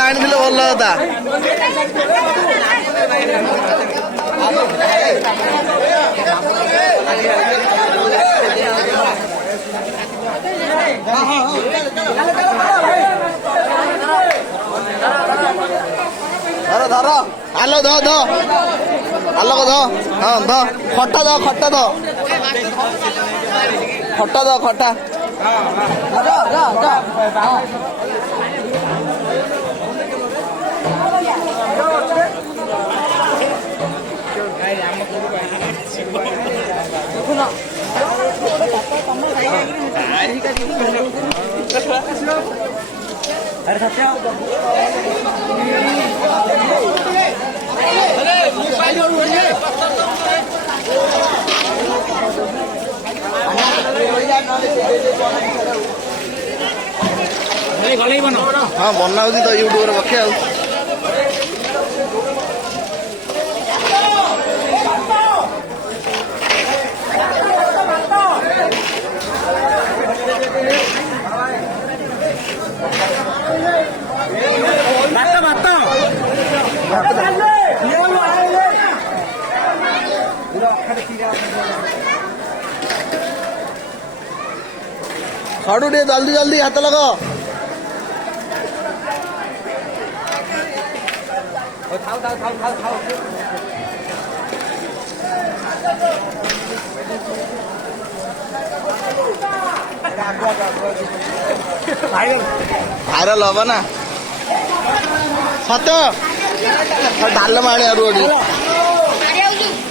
ଆଣିଥିଲେ ଭଲ କଥା। ଧର ଧର ଆଲୋ ଧ ଧ ଆଲୋକ ଧ ହଁ ଧ ଖଟା ଧ ଖଟା ଧ ଖଟା ଧ ଖଟା हाँ बना होती तो यूट्यूब रे रखे आउ खाड़ू दे जल्दी जल्दी हाथ लगा भाइरल हब ना सत्य डाल माणे